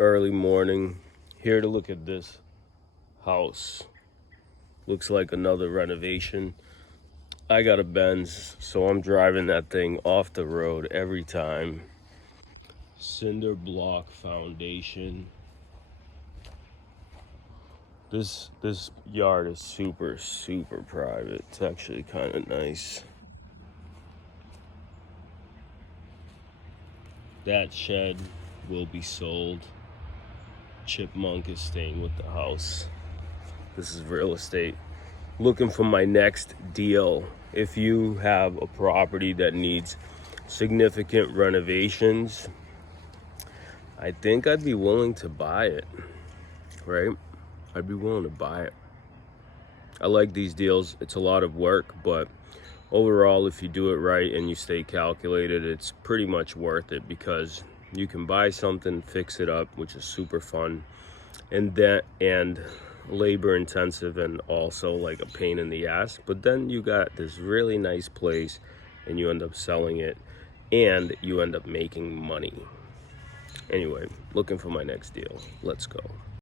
Early morning, here to look at this house. Looks like another renovation. I got a Benz, so I'm driving that thing off the road every time. Cinder block foundation. This yard is super private. It's actually kind of nice. That shed will be sold. Chipmunk is staying with the house. This is real estate. Looking for my next deal. If you have a property that needs significant renovations, I think I'd be willing to buy it, right? I'd be willing to buy it. I like these deals. It's a lot of work, but overall, if you do it right and you stay calculated, it's pretty much worth it because you can buy something, fix it up, which is super fun, and labor intensive and also like a pain in the ass. But then you got this really nice place and you end up selling it and you end up making money. Anyway, looking for my next deal. Let's go.